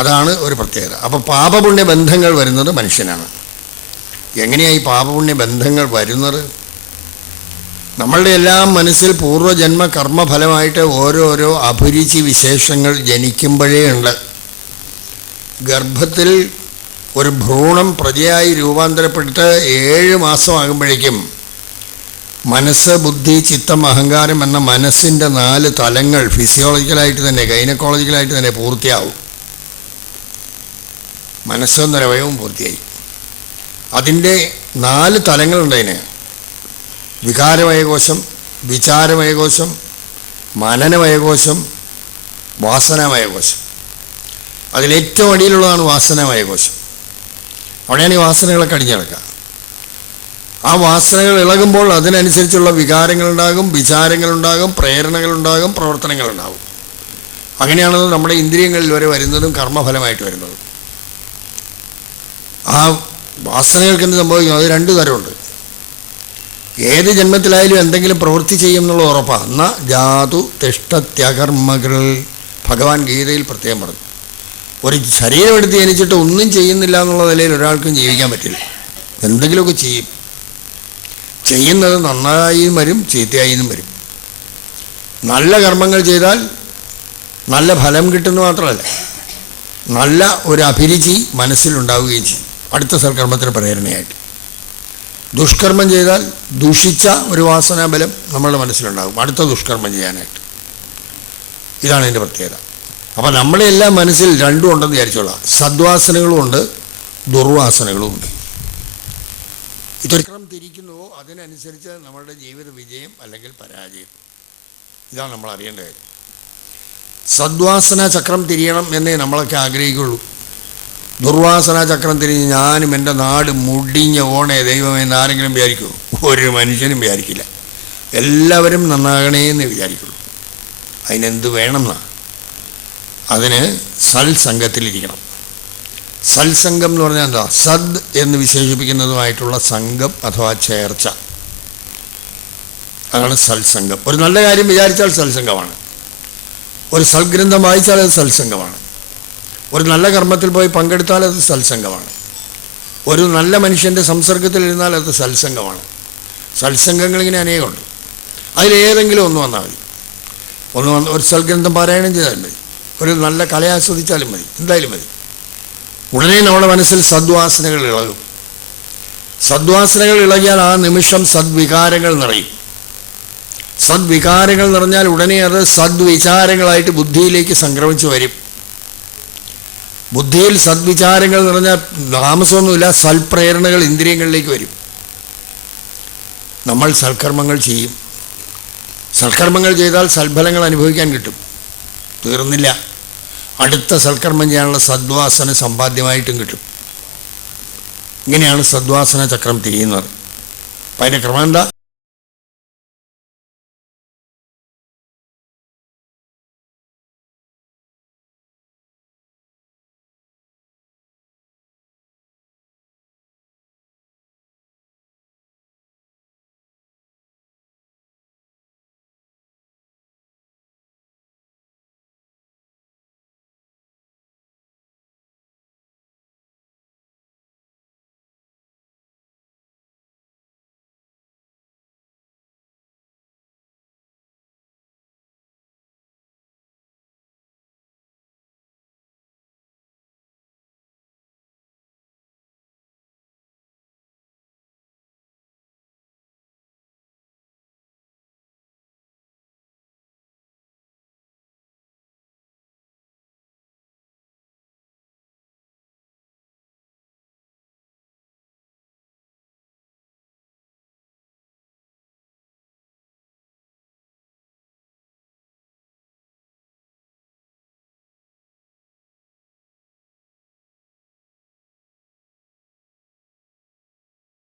അതാണ് ഒരു പ്രത്യേകത. അപ്പോൾ പാപപുണ്യ ബന്ധങ്ങൾ വരുന്നത് മനുഷ്യനാണ്. എങ്ങനെയാണ് ഈ പാപപുണ്യ ബന്ധങ്ങൾ വരുന്നത്? നമ്മളുടെ എല്ലാം മനസ്സിൽ പൂർവ്വജന്മ കർമ്മഫലമായിട്ട് ഓരോരോ അഭിരുചി വിശേഷങ്ങൾ ജനിക്കുമ്പോഴേ ഉണ്ട്. ഗർഭത്തിൽ ഒരു ഭ്രൂണം പ്രജയായി രൂപാന്തരപ്പെട്ട് 7 മാസമാകുമ്പോഴേക്കും മനസ്സ്, ബുദ്ധി, ചിത്തം, അഹങ്കാരം എന്ന മനസ്സിൻ്റെ 4 തലങ്ങൾ ഫിസിയോളജിക്കലായിട്ട് തന്നെ ഗൈനക്കോളജിക്കലായിട്ട് തന്നെ പൂർത്തിയാവും. മനസ്സെന്നൊരവയവും പൂർത്തിയായി. അതിൻ്റെ 4 തലങ്ങളുണ്ടതിന്: വികാരമയകോശം, വിചാരമയകോശം, മനനമയകോശം, വാസനാമയകോശം. അതിലേറ്റവും അടിയിലുള്ളതാണ് വാസനാമയകോശം. അവിടെയാണ് ഈ വാസനകളൊക്കെ അടിഞ്ഞിടക്കുക. ആ വാസനകൾ ഇളകുമ്പോൾ അതിനനുസരിച്ചുള്ള വികാരങ്ങളുണ്ടാകും, വിചാരങ്ങളുണ്ടാകും, പ്രേരണകളുണ്ടാകും, പ്രവർത്തനങ്ങളുണ്ടാകും. അങ്ങനെയാണത് നമ്മുടെ ഇന്ദ്രിയങ്ങളിൽ വരെ വരുന്നതും കർമ്മഫലമായിട്ട് വരുന്നതും. ആ വാസനകൾക്ക് എന്ത് സംഭവിക്കും? അത് 2 തരമുണ്ട്. ഏത് ജന്മത്തിലായാലും എന്തെങ്കിലും പ്രവൃത്തി ചെയ്യും എന്നുള്ളത് ഉറപ്പാണ്. എന്നാൽ ജാതു തിഷ്ടത്യകർമ്മകൾ ഭഗവാൻ ഗീതയിൽ പ്രത്യേകം പറഞ്ഞു. ഒരു ശരീരം എടുത്ത് ജനിച്ചിട്ട് ഒന്നും ചെയ്യുന്നില്ല എന്നുള്ള നിലയിൽ ഒരാൾക്കും ജീവിക്കാൻ പറ്റില്ല. എന്തെങ്കിലുമൊക്കെ ചെയ്യും. ചെയ്യുന്നത് നന്നായും വരും, ചീത്തയായും വരും. നല്ല കർമ്മങ്ങൾ ചെയ്താൽ നല്ല ഫലം കിട്ടുന്നു മാത്രമല്ല, നല്ല ഒരു അഭിരുചി മനസ്സിലുണ്ടാവുകയും ചെയ്യും, അടുത്ത സൽക്കർമ്മത്തിന് പ്രേരണയായിട്ട്. ദുഷ്കർമ്മം ചെയ്താൽ ദുഷിച്ച ഒരു വാസനാബലം നമ്മളുടെ മനസ്സിലുണ്ടാകും അടുത്ത ദുഷ്കർമ്മം ചെയ്യാനായിട്ട്. ഇതാണ് അതിൻ്റെ പ്രത്യേകത. അപ്പോൾ നമ്മുടെ എല്ലാം മനസ്സിൽ 2 ഉണ്ടെന്ന് വിചാരിച്ചോളാം. സദ്വാസനകളും ഉണ്ട്, ദുർവാസനകളും ഉണ്ട്. ഇതൊരിക്കലും തിരിക്കുന്നുവോ അതിനനുസരിച്ച് നമ്മളുടെ ജീവിത വിജയം അല്ലെങ്കിൽ പരാജയം. ഇതാണ് നമ്മൾ അറിയേണ്ട കാര്യം. സദ്വാസന ചക്രം തിരിയണം എന്നേ നമ്മളൊക്കെ ആഗ്രഹിക്കുള്ളൂ. ദുർവാസന ചക്രം തിരിഞ്ഞ് ഞാനും എൻ്റെ നാട് മുടിഞ്ഞ ഓണേ ദൈവമെന്ന് ആരെങ്കിലും വിചാരിക്കുമോ? ഒരു മനുഷ്യനും വിചാരിക്കില്ല. എല്ലാവരും നന്നാകണേന്ന് വിചാരിക്കുള്ളൂ. അതിനെന്ത് വേണമെന്നാണ്? അതിന് സൽസംഗത്തിലിരിക്കണം. സൽസംഗം എന്ന് പറഞ്ഞാൽ എന്താ? സദ് എന്ന് വിശേഷിപ്പിക്കുന്നതുമായിട്ടുള്ള സംഘം അഥവാ ചേർച്ച, അതാണ് സൽസംഗം. ഒരു നല്ല കാര്യം വിചാരിച്ചാൽ സൽസംഗമാണ്. ഒരു സൽഗ്രന്ഥം വായിച്ചാൽ അത് സൽസംഗമാണ്. ഒരു നല്ല കർമ്മത്തിൽ പോയി പങ്കെടുത്താൽ അത് സൽസംഗമാണ്. ഒരു നല്ല മനുഷ്യൻ്റെ സംസർഗത്തിലിരുന്നാൽ അത് സൽസംഗമാണ്. സൽസംഗങ്ങളിങ്ങനെ അനേകമുണ്ട്. അതിലേതെങ്കിലും ഒന്ന് വന്നാൽ മതി. ഒരു സൽഗ്രന്ഥം പാരായണം ചെയ്താലും മതി, ഒരു നല്ല കല ആസ്വദിച്ചാലും മതി, എന്തായാലും മതി. ഉടനെ നമ്മുടെ മനസ്സിൽ സദ്വാസനകൾ ഇളകും. സദ്വാസനകൾ ഇളകിയാൽ ആ നിമിഷം സദ്വികാരങ്ങൾ നിറയും. സദ്വികാരങ്ങൾ നിറഞ്ഞാൽ ഉടനെ അത് സദ്വിചാരങ്ങളായിട്ട് ബുദ്ധിയിലേക്ക് സംക്രമിച്ചു വരും. ബുദ്ധിയിൽ സദ്വിചാരങ്ങൾ നിറഞ്ഞാൽ താമസമൊന്നുമില്ല, സൽപ്രേരണകൾ ഇന്ദ്രിയങ്ങളിലേക്ക് വരും. നമ്മൾ സൽക്കർമ്മങ്ങൾ ചെയ്യും. സൽക്കർമ്മങ്ങൾ ചെയ്താൽ സൽഫലങ്ങൾ അനുഭവിക്കാൻ കിട്ടും. തീർന്നില്ല, അടുത്ത സൽക്കർമ്മം ചെയ്യാനുള്ള സദ്വാസന സമ്പാദ്യമായിട്ടും കിട്ടും. ഇങ്ങനെയാണ് സദ്വാസന ചക്രം തിരിയുന്നത്. അപ്പം അതിൻ്റെ ക്രമം എന്താ?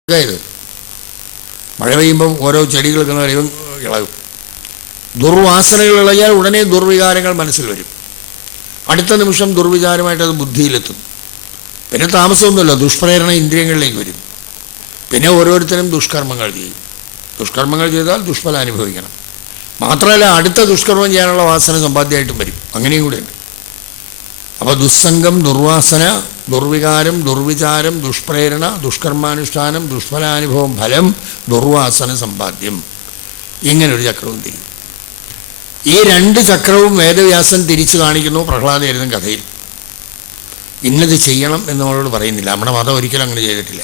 ഇത് മഴ പെയ്യുമ്പം ഓരോ ചെടികൾക്ക് ഇളകും. ദുർവാസനകൾ ഇളകിയാൽ ഉടനെ ദുർവികാരങ്ങൾ മനസ്സിൽ വരും. അടുത്ത നിമിഷം ദുർവിചാരമായിട്ട് അത് ബുദ്ധിയിലെത്തും. പിന്നെ താമസമൊന്നുമില്ല, ദുഷ്പ്രേരണ ഇന്ദ്രിയങ്ങളിലേക്ക് വരും. പിന്നെ ഓരോരുത്തരും ദുഷ്കർമ്മങ്ങൾ ചെയ്യും. ദുഷ്കർമ്മങ്ങൾ ചെയ്താൽ ദുഷ്ഫലം അനുഭവിക്കണം. മാത്രമല്ല അടുത്ത ദുഷ്കർമ്മം ചെയ്യാനുള്ള വാസന സമ്പാദ്യമായിട്ടും വരും. അങ്ങനെയും കൂടെയുണ്ട്. അപ്പോൾ ദുസ്സംഗം, ദുർവാസന, ദുർവികാരം, ദുർവിചാരം, ദുഷ്പ്രേരണ, ദുഷ്കർമാനുഷ്ഠാനം, ദുഷ്ഫലാനുഭവം, ഫലം, ദുർവാസന, സമ്പാദ്യം, ഇങ്ങനൊരു ചക്രവും തിരിയും. ഈ രണ്ട് ചക്രവും വേദവ്യാസൻ തിരിച്ചു കാണിക്കുന്നു പ്രഹ്ലാദചരിതം കഥയിൽ. ഇന്നത് ചെയ്യണം എന്ന് നമ്മളോട് പറയുന്നില്ല. നമ്മുടെ മതം ഒരിക്കലും അങ്ങനെ ചെയ്തിട്ടില്ല.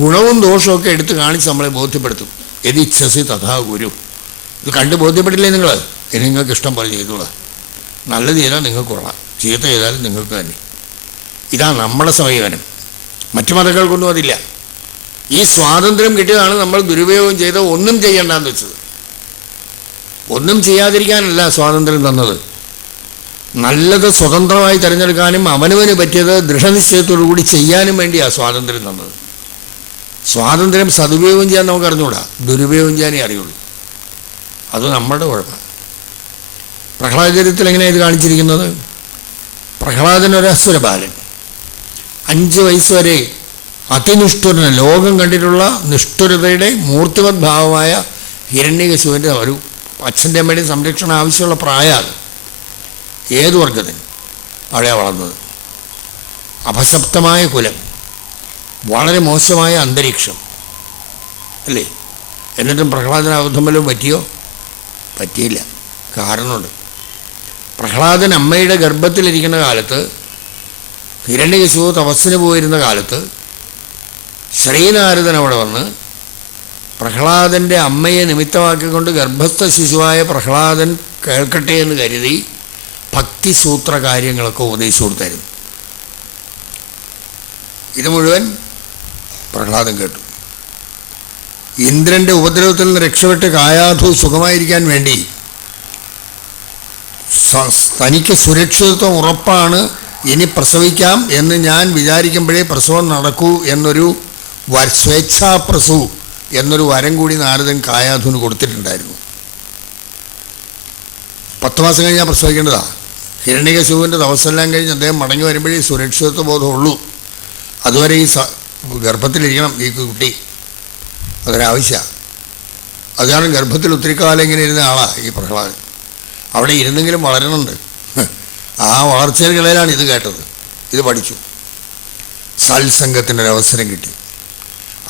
ഗുണവും ദോഷവും എടുത്ത് കാണിച്ച് നമ്മളെ ബോധ്യപ്പെടുത്തും. യദിച്ഛസി തഥാ ഗുരു. ഇത് കണ്ട് ബോധ്യപ്പെട്ടില്ലേ നിങ്ങൾ? ഇനി നിങ്ങൾക്ക് ഇഷ്ടം പോലെ ചെയ്തോളാം. നല്ലത് ചെയ്താൽ നിങ്ങൾക്ക് കൊള്ളാം, ചീത്ത ചെയ്താലും നിങ്ങൾക്ക് തന്നെ. ഇതാണ് നമ്മുടെ സമീപനം. മറ്റു മതങ്ങൾക്കൊന്നും അതില്ല. ഈ സ്വാതന്ത്ര്യം കിട്ടിയതാണ് നമ്മൾ ദുരുപയോഗം ചെയ്ത് ഒന്നും ചെയ്യണ്ടെന്ന് വെച്ചത്. ഒന്നും ചെയ്യാതിരിക്കാനല്ല സ്വാതന്ത്ര്യം തന്നത്. നല്ലത് സ്വതന്ത്രമായി തിരഞ്ഞെടുക്കാനും അവനവന് പറ്റിയത് ദൃഢനിശ്ചയത്തോടുകൂടി ചെയ്യാനും വേണ്ടിയാണ് സ്വാതന്ത്ര്യം തന്നത്. സ്വാതന്ത്ര്യം സദുപയോഗം ചെയ്യാൻ നമുക്ക് അറിഞ്ഞുകൂടാ, ദുരുപയോഗം ചെയ്യാനേ അറിയുള്ളൂ. അത് നമ്മുടെ കുഴപ്പമാണ്. പ്രഹ്ലാദചരിതത്തിൽ എങ്ങനെയാണ് ഇത് കാണിച്ചിരിക്കുന്നത്? പ്രഹ്ലാദൻ ഒരു അസുരബാലൻ, 5 വയസ്സ് വരെ അതിനിഷ്ഠുരന്, ലോകം കണ്ടിട്ടുള്ള നിഷ്ഠുരതയുടെ മൂർത്തിമത് ഭാവമായ ഹിരണ്യകശിപുവിൻ്റെ ഒരു അച്ഛൻ്റെ അമ്മയുടെയും സംരക്ഷണം ആവശ്യമുള്ള പ്രായമാണ്. ഏതു വർഗത്തിന് അവിടെയാണ് വളർന്നത്. അപശബ്ദമായ കുലം, വളരെ മോശമായ അന്തരീക്ഷം അല്ലേ? എന്നിട്ടും പ്രഹ്ലാദന് അബദ്ധം വല്ലതും പറ്റിയോ? പറ്റിയില്ല. കാരണമുണ്ട്. പ്രഹ്ലാദൻ അമ്മയുടെ ഗർഭത്തിലിരിക്കുന്ന കാലത്ത്, ഹിരണ്യകശിപു തപസ്സിന് പോയിരുന്ന കാലത്ത്, ശ്രീനാരദൻ അവിടെ വന്ന് പ്രഹ്ലാദൻ്റെ അമ്മയെ നിമിത്തമാക്കിക്കൊണ്ട് ഗർഭസ്ഥ ശിശുവായ പ്രഹ്ലാദൻ കേൾക്കട്ടെ എന്ന് കരുതി ഭക്തിസൂത്ര കാര്യങ്ങളൊക്കെ ഉപദേശിച്ചു കൊടുത്തായിരുന്നു. ഇത് മുഴുവൻ പ്രഹ്ലാദൻ കേട്ടു. ഇന്ദ്രൻ്റെ ഉപദ്രവത്തിൽ നിന്ന് രക്ഷപ്പെട്ട് കായാധു സുഖമായിരിക്കാൻ വേണ്ടി തനിക്ക് സുരക്ഷിതത്വം ഉറപ്പാണ്, ഇനി പ്രസവിക്കാം എന്ന് ഞാൻ വിചാരിക്കുമ്പോഴേ പ്രസവം നടക്കൂ എന്നൊരു സ്വേച്ഛാപ്രസു എന്നൊരു വരം കൂടി നാരദൻ കായാധുവിന് കൊടുത്തിട്ടുണ്ടായിരുന്നു. 10 മാസം കഴിഞ്ഞാൽ പ്രസവിക്കേണ്ടതാണ്. ഹിരണ്യകശിപുവിൻ്റെ തപസ്സെല്ലാം കഴിഞ്ഞ് അദ്ദേഹം മടങ്ങി വരുമ്പോഴേ സുരക്ഷിതത്വ ബോധമുള്ളൂ. അതുവരെ ഈ ഗർഭത്തിലിരിക്കണം ഈ കുട്ടി, അതൊരാവശ്യമാണ്. അത് കാരണം ഗർഭത്തിൽ ഒത്തിരി കാലം ഇങ്ങനെ ഇരുന്ന ആളാണ് ഈ പ്രഹ്ലാദൻ. അവിടെ ഇരുന്നെങ്കിലും വളരണുണ്ട്. ആ വളർച്ചകളിലാണ് ഇത് കേട്ടത്, ഇത് പഠിച്ചു. സത്സംഗത്തിനൊരവസരം കിട്ടി.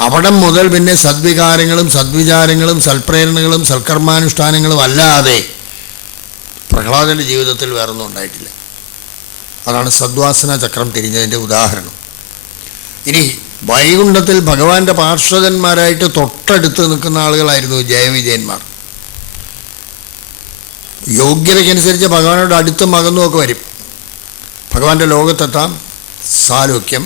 അവിടം മുതൽ പിന്നെ സദ്വികാരങ്ങളും സദ്വിചാരങ്ങളും സൽപ്രേരണകളും സൽക്കർമാനുഷ്ഠാനങ്ങളും അല്ലാതെ പ്രഹ്ലാദൻ്റെ ജീവിതത്തിൽ വേറൊന്നും ഉണ്ടായിട്ടില്ല. അതാണ് സദ്വാസന ചക്രം തിരിഞ്ഞതിൻ്റെ ഉദാഹരണം. ഇനി വൈകുണ്ഠത്തിൽ ഭഗവാന്റെ പാർഷദന്മാരായിട്ട് തൊട്ടടുത്ത് നിൽക്കുന്ന ആളുകളായിരുന്നു ജയവിജയന്മാർ. യോഗ്യതയ്ക്കനുസരിച്ച് ഭഗവാനോട് അടുത്തും അകന്നുമൊക്കെ വരും. ഭഗവാന്റെ ലോകത്തെത്താം, സാലോക്യം,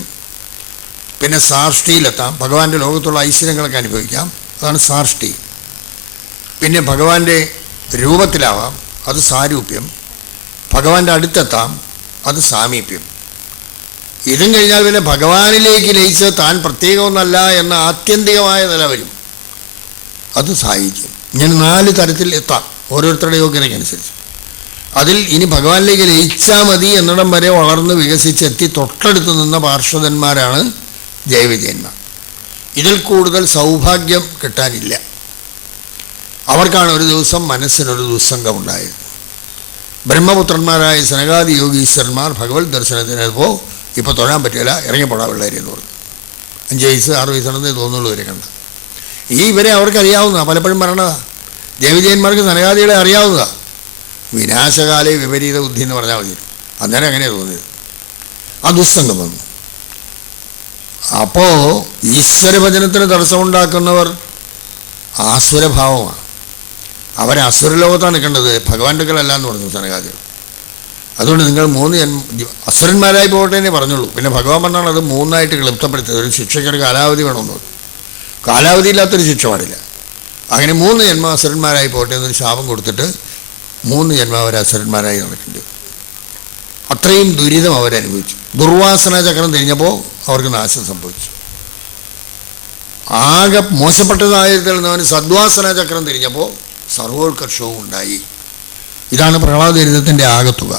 പിന്നെ സാർഷ്ടിയിലെത്താം, ഭഗവാന്റെ ലോകത്തുള്ള ഐശ്വര്യങ്ങളൊക്കെ അനുഭവിക്കാം, അതാണ് സാർഷ്ടി. പിന്നെ ഭഗവാന്റെ രൂപത്തിലാവാം, അത് സാരൂപ്യം. ഭഗവാന്റെ അടുത്തെത്താം, അത് സാമീപ്യം. ഇതും കഴിഞ്ഞാൽ പിന്നെ ഭഗവാനിലേക്ക് ലയിച്ച് താൻ പ്രത്യേകമൊന്നല്ല എന്ന ആത്യന്തികമായ നില വരും, അത് സാഹിത്യം. ഇങ്ങനെ 4 തരത്തിൽ എത്താം ഓരോരുത്തരുടെ യോഗ്യതയ്ക്കനുസരിച്ച്. അതിൽ ഇനി ഭഗവാനിലേക്ക് ലയിച്ചാൽ മതി എന്നിടം വരെ വളർന്ന് വികസിച്ചെത്തി തൊട്ടടുത്ത് നിന്ന പാർശ്വതന്മാരാണ് ജയവിജയന്മാർ. ഇതിൽ കൂടുതൽ സൗഭാഗ്യം കിട്ടാനില്ല. അവർക്കാണ് ഒരു ദിവസം മനസ്സിനൊരു ദുസ്സംഗമുണ്ടായത്. ബ്രഹ്മപുത്രന്മാരായ സനകാദി യോഗീശ്വരന്മാർ ഭഗവത് ദർശനത്തിനപ്പോൾ ഇപ്പോൾ തൊഴാൻ പറ്റില്ല, ഇറങ്ങിപ്പോടാ പിള്ളേർ എന്ന് പറഞ്ഞു. 5 വയസ്സ് 6 വയസ്സാണെന്നേ തോന്നുള്ളൂ ഇവരെ കണ്ട. ഇവരെ അവർക്കറിയാവുന്നതാണ്, പലപ്പോഴും പറയണതാണ്. ജയവിജയന്മാർക്ക് സനകാദികളെ അറിയാവുന്നതാണ്. വിനാശകാലേ വിപരീത ബുദ്ധി എന്ന് പറഞ്ഞാൽ മതി. അന്നേരം അങ്ങനെയാണ് തോന്നിയത്. ആ ദുസ്സംഗം വന്നു. അപ്പോൾ ഈശ്വരഭജനത്തിന് തടസ്സമുണ്ടാക്കുന്നവർ ആസുരഭാവമാണ്. അവരെ അസുരലോകത്താണ് നിൽക്കേണ്ടത്, ഭഗവാന്റെ അടുക്കലല്ല എന്ന് പറഞ്ഞു സനകാദികൾ. അതുകൊണ്ട് നിങ്ങൾ 3 അസുരന്മാരായി പോകട്ടെ എന്നേ പറഞ്ഞുള്ളൂ. പിന്നെ ഭഗവാൻ പറഞ്ഞാണ് അത് 3ആയിട്ട് ക്ലിപ്തപ്പെടുത്തിയത്. ഒരു ശിക്ഷയ്ക്കൊരു കാലാവധി വേണമെന്ന് പറഞ്ഞു. കാലാവധി ഇല്ലാത്തൊരു ശിക്ഷ പാടില്ല. അങ്ങനെ 3 ജന്മം അസുരന്മാരായി പോകട്ടെ എന്നൊരു ശാപം കൊടുത്തിട്ട് 3 ജന്മം അവർ അസുരന്മാരായി നടക്കേണ്ടി. അത്രയും ദുരിതം അവരനുഭവിച്ചു. ദുർവാസന ചക്രം തിരിഞ്ഞപ്പോൾ അവർക്ക് നാശം സംഭവിച്ചു. ആകെ മോശപ്പെട്ട സാഹചര്യത്തിൽ നിന്നവന് സദ്വാസന ചക്രം തിരിഞ്ഞപ്പോൾ സർവോത്കർഷവും ഉണ്ടായി. ഇതാണ് പ്രഹ്ലാദചരിതത്തിൻ്റെ ആകത്തുക.